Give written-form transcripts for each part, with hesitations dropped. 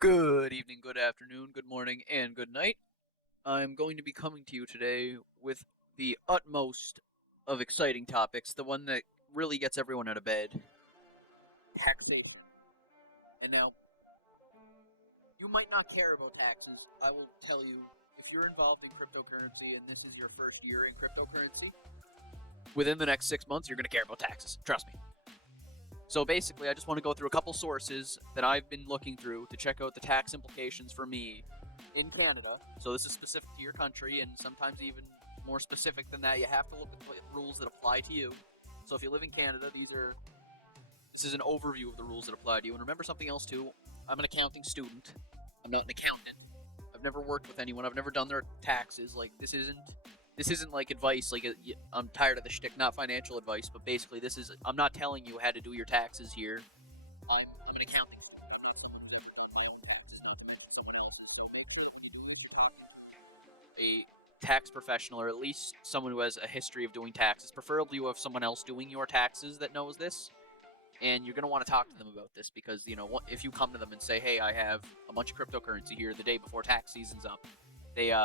Good evening, good afternoon, good morning, and good night. I'm going to be coming to you today with the utmost of exciting topics, the one that really gets everyone out of bed taxation. And now, you might not care about taxes. I will tell you, if you're involved in cryptocurrency and this is your first year in cryptocurrency, within the next 6 months, you're going to care about taxes. Trust me. So basically, I just want to go through a couple sources that I've been looking through to check out the tax implications for me in Canada. So this is specific to your country, and sometimes even more specific than that. You have to look at the rules that apply to you. So if you live in Canada, this is an overview of the rules that apply to you. And remember something else too. I'm an accounting student. I'm not an accountant. I've never worked with anyone. I've never done their taxes. Like this isn't like advice. Like I'm tired of the shtick, not financial advice, but basically I'm not telling you how to do your taxes here. I'm an accounting. A tax professional, or at least someone who has a history of doing taxes. Preferably, you have someone else doing your taxes that knows this, and you're going to want to talk to them about this because if you come to them and say, "Hey, I have a bunch of cryptocurrency here," the day before tax season's up, they're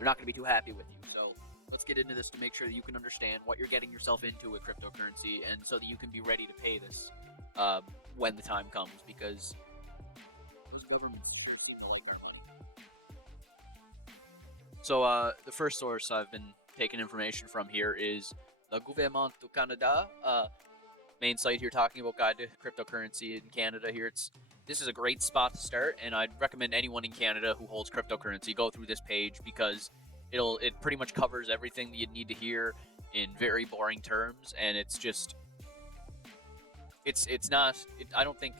not going to be too happy with you. So let's get into this to make sure that you can understand what you're getting yourself into with cryptocurrency, and so that you can be ready to pay this when the time comes. Because those governments sure seem to like our money. So the first source I've been taking information from here is the Gouvernement du Canada main site here, talking about guide to cryptocurrency in Canada. This is a great spot to start, and I'd recommend anyone in Canada who holds cryptocurrency go through this page because it pretty much covers everything that you'd need to hear in very boring terms, and I don't think,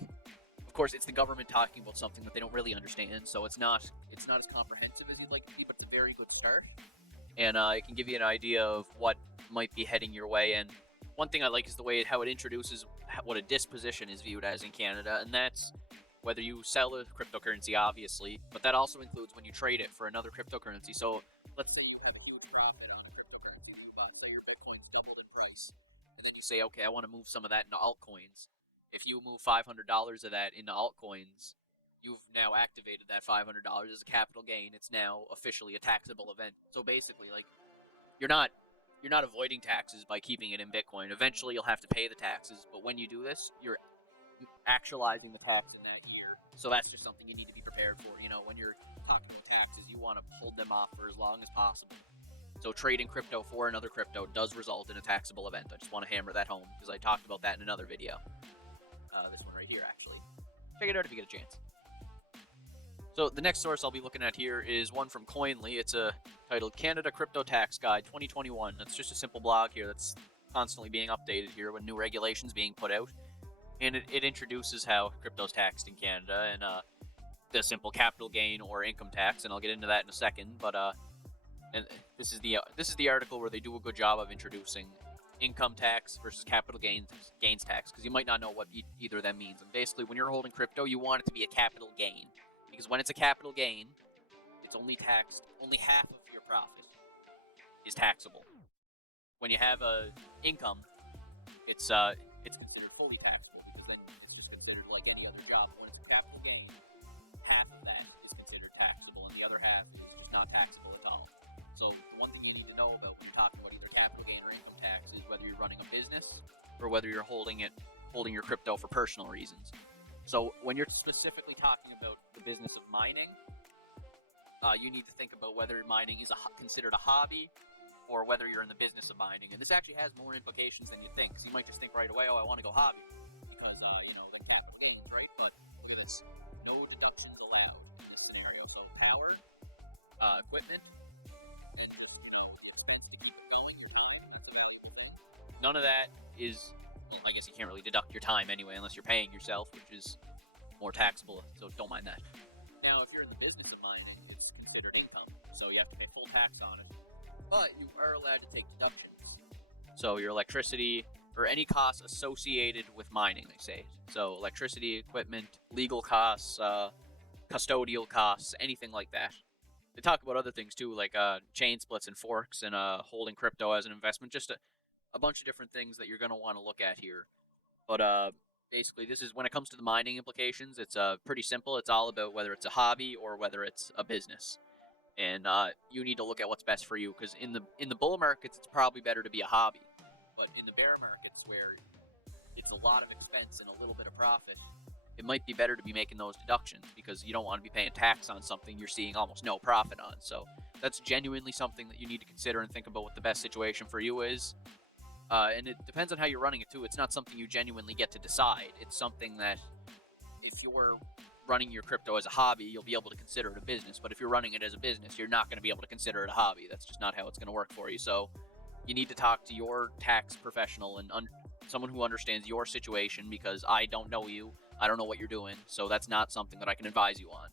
of course, it's the government talking about something that they don't really understand, so it's not as comprehensive as you'd like to be, but it's a very good start, and it can give you an idea of what might be heading your way. And one thing I like is how it introduces what a disposition is viewed as in Canada, and that's whether you sell a cryptocurrency, obviously, but that also includes when you trade it for another cryptocurrency. So let's say you have a huge profit on a cryptocurrency you bought. Say your Bitcoin's doubled in price, and then you say, okay, I want to move some of that into altcoins. If you move $500 of that into altcoins, you've now activated that $500 as a capital gain. It's now officially a taxable event. So basically, like, you're not avoiding taxes by keeping it in Bitcoin. Eventually, you'll have to pay the taxes, but when you do this, you're actualizing the tax in that year. So that's just something you need to be prepared for. When you're talking about taxes, you want to hold them off for as long as possible. So trading crypto for another crypto does result in a taxable event. I just want to hammer that home because I talked about that in another video. This one right here, actually. Check it out if you get a chance. So the next source I'll be looking at here is one from Coinly. It's titled Canada Crypto Tax Guide 2021. That's just a simple blog here that's constantly being updated here when new regulations being put out. And it introduces how crypto's taxed in Canada and the simple capital gain or income tax, and I'll get into that in a second. But and this is the article where they do a good job of introducing income tax versus capital gains tax, because you might not know what either of them means. And basically, when you're holding crypto, you want it to be a capital gain, because when it's a capital gain, it's only taxed. Only half of your profit is taxable. When you have a income, it's considered fully taxable, because then it's just considered like any other job. When it's a capital gain, half of that is considered taxable, and the other half is not taxable at all. So the one thing you need to know about when you're talking about either capital gain or income tax is whether you're running a business or whether you're holding your crypto for personal reasons. So when you're specifically talking about the business of mining, you need to think about whether mining is considered a hobby or whether you're in the business of mining. And this actually has more implications than you think. So you might just think right away, oh, I want to go hobby because, the capital gains, right? But look at this. No deductions allowed in this scenario. So power, equipment, none of that is, well, I guess you can't really deduct your time anyway unless you're paying yourself, which is more taxable, so don't mind that. Now, if you're in the business of mining, it's considered income, so you have to pay full tax on it. But you are allowed to take deductions. So your electricity, or any costs associated with mining, they say. So electricity, equipment, legal costs, custodial costs, anything like that. They talk about other things too, like chain splits and forks and holding crypto as an investment. Just a bunch of different things that you're going to want to look at here. But basically, this is when it comes to the mining implications. It's pretty simple. It's all about whether it's a hobby or whether it's a business, and you need to look at what's best for you. Because in the bull markets, it's probably better to be a hobby, but in the bear markets, where it's a lot of expense and a little bit of profit, it might be better to be making those deductions because you don't want to be paying tax on something you're seeing almost no profit on. So that's genuinely something that you need to consider and think about what the best situation for you is. And it depends on how you're running it too. It's not something you genuinely get to decide. It's something that if you're running your crypto as a hobby, you'll be able to consider it a business. But if you're running it as a business, you're not going to be able to consider it a hobby. That's just not how it's going to work for you. So you need to talk to your tax professional and someone who understands your situation, because I don't know you. I don't know what you're doing. So that's not something that I can advise you on.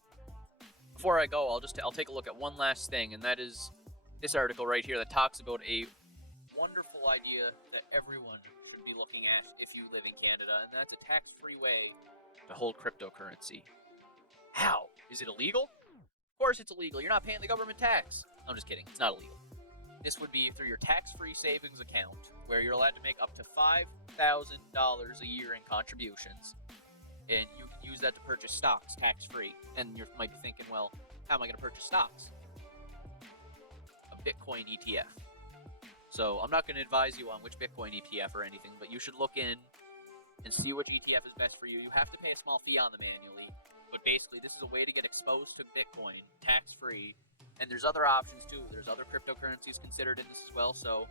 Before I go, I'll take a look at one last thing, and that is this article right here that talks about a wonderful idea that everyone should be looking at if you live in Canada, and that's a tax-free way to hold cryptocurrency. How? Is it illegal? Of course it's illegal. You're not paying the government tax. I'm just kidding. It's not illegal. This would be through your tax-free savings account, where you're allowed to make up to $5,000 a year in contributions, and you can use that to purchase stocks tax-free. And you might be thinking, well, how am I going to purchase stocks? A Bitcoin ETF. So I'm not going to advise you on which Bitcoin ETF or anything, but you should look in and see which ETF is best for you. You have to pay a small fee on them annually, but basically this is a way to get exposed to Bitcoin tax-free. And there's other options too. There's other cryptocurrencies considered in this as well. So,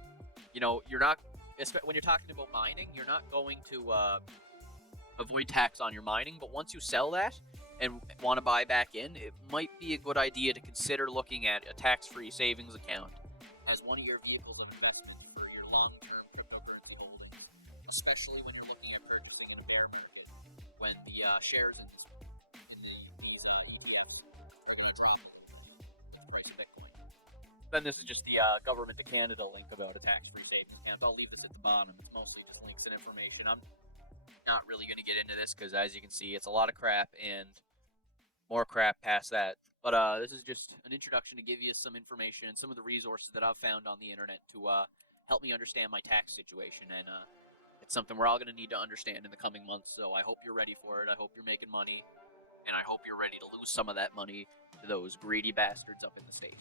you're not, when you're talking about mining, you're not going to avoid tax on your mining. But once you sell that and want to buy back in, it might be a good idea to consider looking at a tax-free savings account as one of your vehicles of investment for your long-term cryptocurrency holding, especially when you're looking at purchasing in a bear market, when the shares in these ETF are going to drop the price of Bitcoin. Then this is just the Government of Canada link about a tax-free savings account. I'll leave this at the bottom. It's mostly just links and information. I'm not really going to get into this because, as you can see, it's a lot of crap and more crap past that. But this is just an introduction to give you some information and some of the resources that I've found on the internet to help me understand my tax situation. And it's something we're all going to need to understand in the coming months. So I hope you're ready for it. I hope you're making money. And I hope you're ready to lose some of that money to those greedy bastards up in the state.